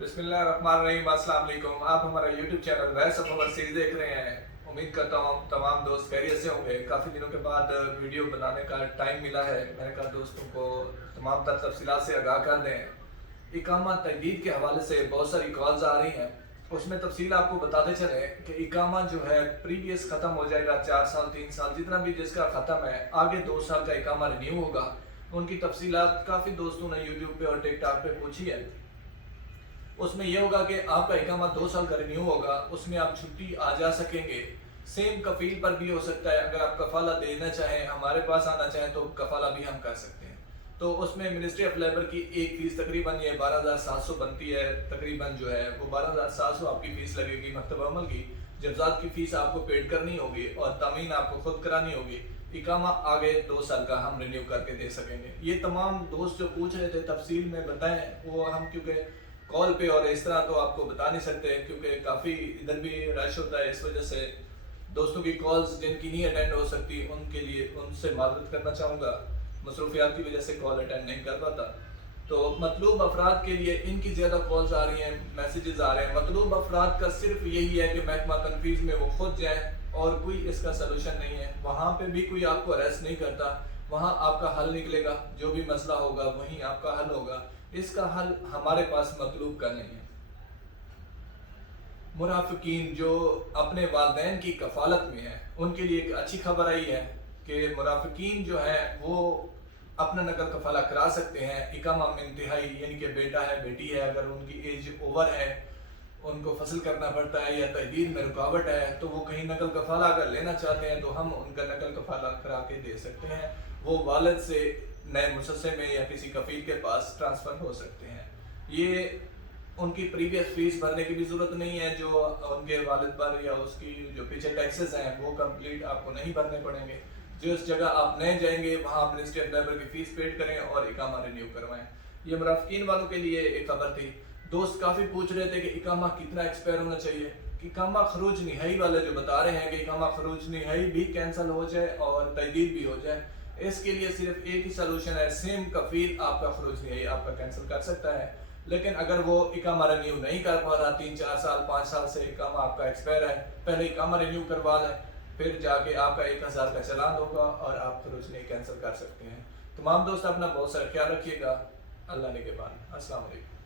بسم اللہ الرحمن الرحیم۔ السلام علیکم۔ آپ ہمارا یوٹیوب چینل ویس آف اوورسیز دیکھ رہے ہیں۔ امید کرتا ہوں تمام دوست خیریت سے ہوں گے۔ کافی دنوں کے بعد ویڈیو بنانے کا ٹائم ملا ہے۔ میں نے کہا دوستوں کو تمام تر تفصیلات سے آگاہ کر دیں۔ اقامہ تجدید کے حوالے سے بہت ساری کالز آ رہی ہیں، اس میں تفصیل آپ کو بتاتے چلیں کہ اقامہ جو ہے پریویس ختم ہو جائے گا، 4 سال 3 سال جتنا بھی جس کا ختم ہے، آگے 2 سال کا اقامہ رینیو ہوگا۔ ان کی تفصیلات کافی دوستوں نے یوٹیوب پہ اور ٹک ٹاک پہ پوچھی ہے۔ اس میں یہ ہوگا کہ آپ کا اقامہ 2 سال کا رینیو ہوگا، اس میں آپ چھٹی آ جا سکیں گے۔ سیم کفیل پر بھی ہو سکتا ہے، اگر آپ کفالہ دینا چاہیں، ہمارے پاس آنا چاہیں تو کفالہ بھی ہم کر سکتے ہیں۔ تو اس میں منسٹری آف لیبر کی ایک فیس تقریباً یہ 12,700 بنتی ہے، تقریباً جو ہے وہ 12,700 آپ کی فیس لگے گی مکتب عمل کی۔ جبزات کی فیس آپ کو پیڈ کرنی ہوگی اور تامین آپ کو خود کرانی ہوگی۔ اقامہ آگے 2 سال کا ہم رینیو کر کے دے سکیں گے۔ یہ تمام دوست جو پوچھ رہے تھے تفصیل میں بتائیں، وہ ہم کیونکہ کال پہ اور اس طرح تو آپ کو بتا نہیں سکتے، کیونکہ کافی ادھر بھی رش ہوتا ہے، اس وجہ سے دوستوں کی کالز جن کی نہیں اٹینڈ ہو سکتی ان کے لیے ان سے معذرت کرنا چاہوں گا، مصروفیات کی وجہ سے کال اٹینڈ نہیں کر پاتا۔ تو مطلوب افراد کے لیے ان کی زیادہ کالز آ رہی ہیں، میسیجز آ رہے ہیں۔ مطلوب افراد کا صرف یہی ہے کہ محکمہ تنفیذ میں وہ خود جائیں، اور کوئی اس کا سلوشن نہیں ہے۔ وہاں پہ بھی کوئی آپ کو اریسٹ نہیں کرتا، وہاں آپ کا حل نکلے گا، جو بھی مسئلہ ہوگا وہیں آپ کا حل ہوگا۔ اس کا حل ہمارے پاس مطلوب کا نہیں ہے۔ مرافقین جو اپنے والدین کی کفالت میں ہیں، ان کے لیے ایک اچھی خبر آئی ہے کہ مرافقین جو ہیں وہ اپنا نقل کفالہ کرا سکتے ہیں۔ اقامہ میں انتہائی یعنی کہ بیٹا ہے، بیٹی ہے، اگر ان کی ایج اوور ہے، ان کو فصل کرنا پڑتا ہے یا تجدید میں رکاوٹ ہے، تو وہ کہیں نقل کفالہ اگر لینا چاہتے ہیں تو ہم ان کا نقل کفالہ کرا کے دے سکتے ہیں۔ وہ والد سے نئے مؤسسے میں یا کسی کفیل کے پاس ٹرانسفر ہو سکتے ہیں۔ یہ ان کی پریویس فیس بھرنے کی بھی ضرورت نہیں ہے، جو ان کے والد پر یا اس کی جو پیچھے ٹیکسز ہیں وہ کمپلیٹ آپ کو نہیں بھرنے پڑیں گے۔ جس جگہ آپ نئے جائیں گے وہاں منسٹری آف لیبر کی فیس پیڈ کریں اور اقامہ رینیو کروائیں۔ یہ مرافقین والوں کے لیے ایک خبر تھی۔ دوست کافی پوچھ رہے تھے کہ اقامہ کتنا ایکسپائر ہونا چاہیے۔ اقامہ خروج نہائی والے جو بتا رہے ہیں کہ اقامہ خروج نہائی بھی کینسل ہو جائے اور تجدید بھی ہو جائے، اس کے لیے صرف ایک ہی سلوشن ہے، سیم کفیل آپ کا خروج نہائی آپ کا کینسل کر سکتا ہے۔ لیکن اگر وہ اقامہ رینیو نہیں کر پا رہا، 3 4 سال 5 سال سے اقامہ آپ کا ایکسپائر ہے، پہلے اقامہ رینیو کروا لیں، پھر جا کے آپ کا 1,000 کا چلان ہوگا اور آپ خروج نہائی کینسل کر سکتے ہیں۔ تمام دوست اپنا بہت سارا خیال رکھیے گا۔ اللہ نگہبان۔ السلام علیکم۔